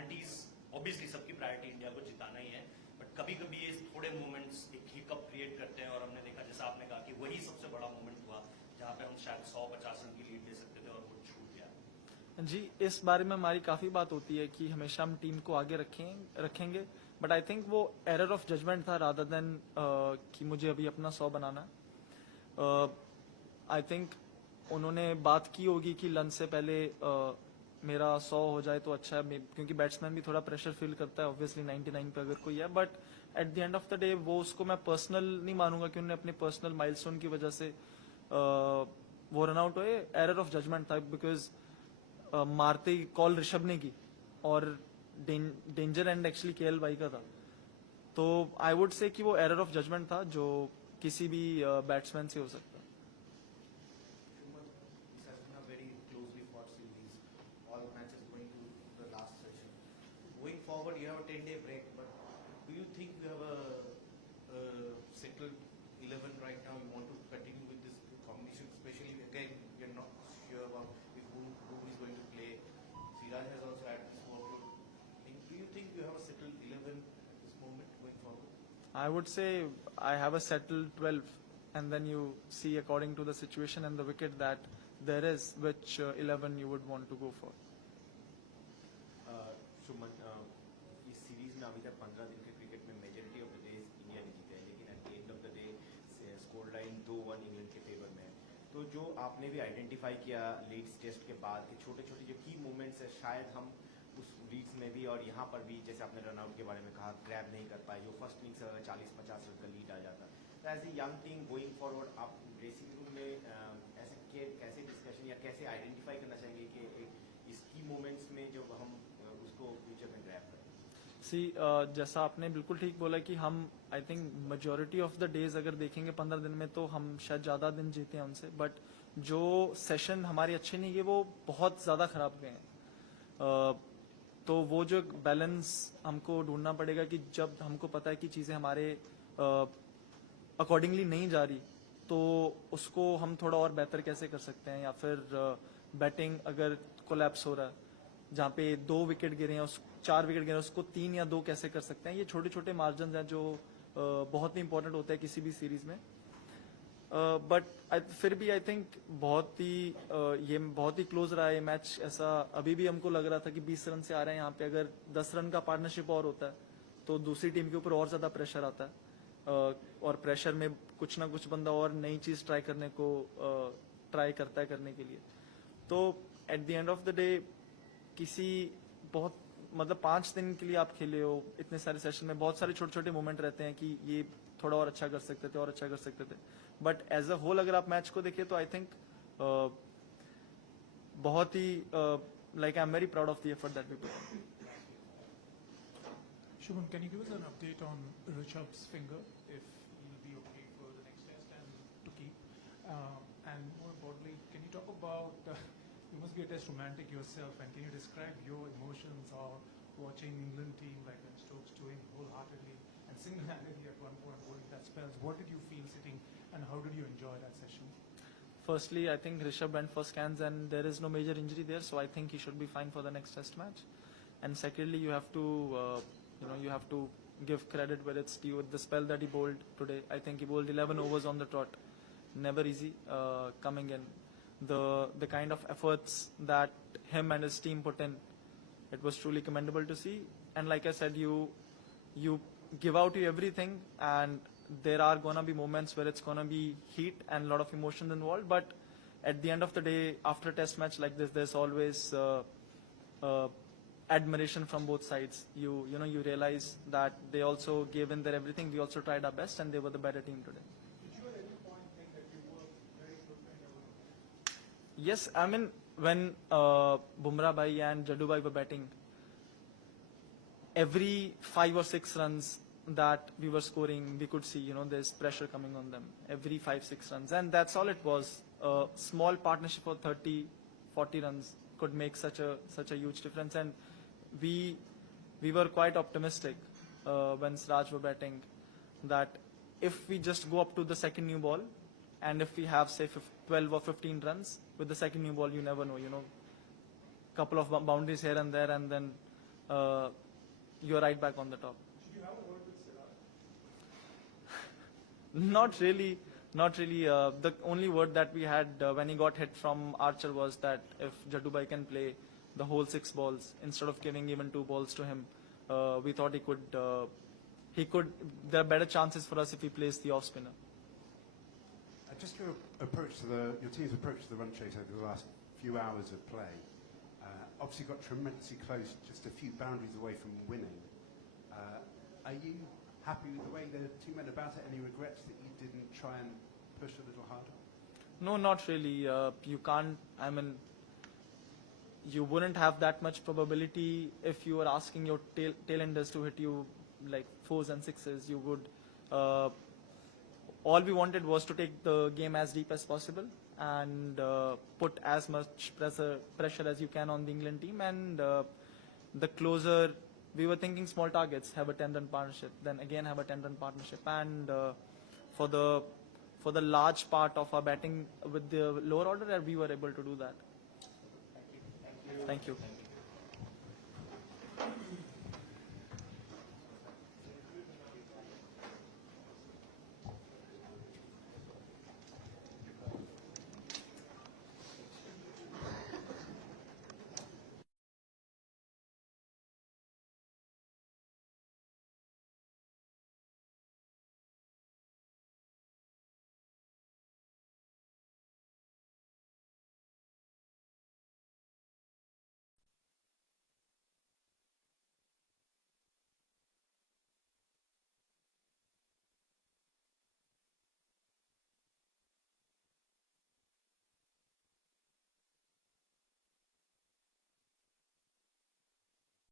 Priorities obviously सबकी priority India को जिताना ही है, बट कभी कभी ये थोड़े मोमेंट्स एक हिकअप क्रिएट करते हैं और हमने देखा जैसा आपने कहा कि वही सबसे बड़ा मोमेंट हुआ जहाँ पे हम शायद 150 रन की लीड दे सकते थे और वो छूट गया। जी, इस बारे में हमारी काफी बात होती है कि हमेशा हम टीम को आगे रखेंगे, बट आई थिंक वो एरर ऑफ जजमेंट था रादर देन कि मुझे अभी अपना 100 बनाना। आई थिंक उन्होंने बात की होगी कि लंच से पहले मेरा 100 हो जाए तो अच्छा है, क्योंकि बैट्समैन भी थोड़ा प्रेशर फील करता है ऑब्वियसली 99 पे अगर कोई है, but at the end of the day वो उसको मैं पर्सनल नहीं मानूंगा कि उन्होंने अपने पर्सनल माइलस्टोन की वजह से वो रन आउट हुए। एरर ऑफ जजमेंट था, बिकॉज मारते ही कॉल ऋषभ ने की और डेंजर एंड एक्चुअली केएल भाई का था, तो आई वुड से कि वो एरर ऑफ जजमेंट था जो किसी भी बैट्समैन से हो सकता है। Shubman, this has been a very closely fought series. All matches going to the last session. Going forward, you have a 10-day break, but do you think you have a settled 11 right now? You want to continue with this combination, especially again, you're not sure about who is going to play. Siraj has also had this workload. Do you think you have a settled 11 at this moment going forward? I would say I have a settled 12, and then you see according to the situation and the wicket that there is, which 11 you would want to go for. Shubman, इस series में अभी तक 15 दिन के cricket में majority of the days India ने जीते हैं, लेकिन at the end of the day score line 2-1 England के फेवर में है। तो जो आपने भी आइडेंटिफाई किया लीड्स टेस्ट के बाद कि छोटे छोटे जो की मूवमेंट्स है, शायद हम उस लीड्स में भी और यहाँ पर भी, जैसे आपने रनआउट के बारे में कहा, ग्रैब नहीं कर पाए, जो फर्स्ट इनिंग्स अगर 40-50 रन का लीड आ जाता। तो as a young team going forward, आप ड्रेसिंग रूम में ऐसे कैसे डिस्कशन या कैसे आइडेंटिफाई करना चाहेंगे कि इस की मोमेंट्स में जो हम उसको फ्यूचर में ग्रैब करें? सी जैसा आपने बिल्कुल ठीक बोला कि हम I think majority of the days अगर देखेंगे 15 दिन में तो हम शायद ज्यादा दिन जीते हैं उनसे, बट जो सेशन हमारे अच्छे नहीं गए वो बहुत ज्यादा खराब गए हैं। तो वो जो बैलेंस हमको ढूंढना पड़ेगा कि जब हमको पता है कि चीजें हमारे अकॉर्डिंगली नहीं जा रही तो उसको हम थोड़ा और बेहतर कैसे कर सकते हैं, या फिर बैटिंग अगर कोलैप्स हो रहा है जहाँ पे 2 विकेट गिरे हैं, 4 विकेट गिरे हैं, उसको 3 या 2 कैसे कर सकते हैं। ये छोटे छोटे मार्जिन हैं जो बहुत ही इंपॉर्टेंट होता है किसी भी सीरीज में। बट फिर भी आई थिंक ये बहुत ही क्लोज रहा है ये मैच। ऐसा अभी भी हमको लग रहा था कि 20 रन से आ रहे हैं यहाँ पे, अगर 10 रन का पार्टनरशिप और होता है तो दूसरी टीम के ऊपर और ज्यादा प्रेशर आता है, और प्रेशर में कुछ ना कुछ बंदा और नई चीज ट्राई करने को ट्राई करता है करने के लिए। तो at the end of the day किसी बहुत मतलब 5 दिन के लिए आप खेले हो, इतने सारे सेशन में बहुत सारे छोटे छोटे मोमेंट रहते हैं कि ये थोड़ा और अच्छा कर सकते थे और अच्छा कर सकते थे, बट एज अ होल अगर आप मैच को देखें तो आई थिंक बहुत ही like I am very proud of the effort that we put. Shubman, can you give us an update on Rishabh's finger, if he'll be okay for the next test and to keep? And more importantly, can you talk about, you must be a test romantic yourself, and can you describe your emotions or watching England team like when Stokes doing wholeheartedly and single-handedly at one point holding that spells? What did you feel sitting and how did you enjoy that session? Firstly, I think Rishabh went for scans and there is no major injury there, so I think he should be fine for the next test match. And secondly, you have to you have to give credit where it's due with the spell that he bowled today. I think he bowled 11 overs on the trot. Never easy coming in. The kind of efforts that him and his team put in, it was truly commendable to see. And like I said, you give out everything, and there are gonna be moments where it's gonna be heat and a lot of emotions involved. But at the end of the day, after a test match like this, there's always admiration from both sides. You realize that they also gave in their everything. We also tried our best, and they were the better team today. Did you at any point think that you were very good when you were? Yes, I mean when Bumrah bhai and Jaddu bhai were batting, every 5 or 6 runs that we were scoring, we could see there's pressure coming on them. Every 5-6 runs, and that's all it was. A small partnership for 30-40 runs could make such a huge difference. And we were quite optimistic when Siraj were batting that if we just go up to the second new ball, and if we have say 12 or 15 runs with the second new ball, you never know, couple of boundaries here and there, and then you're right back on the top. Should you have a word with Siraj? Not really, not really. The only word that we had when he got hit from Archer was that if Jadubai can play the whole 6 balls instead of giving even 2 balls to him, we thought he could. There are better chances for us if he plays the off spinner. Just your team's approach to the run chase over the last few hours of play. Obviously got tremendously close, just a few boundaries away from winning. Are you happy with the way the team went about it? Any regrets that you didn't try and push a little harder? No, not really. You can't. I mean, you wouldn't have that much probability if you were asking your tailenders to hit you like 4s and 6s. You would. All we wanted was to take the game as deep as possible and put as much pressure as you can on the England team. And the closer, we were thinking small targets, have a 10-run partnership, then again have a 10-run partnership. And for the large part of our batting with the lower order, we were able to do that. Thank you.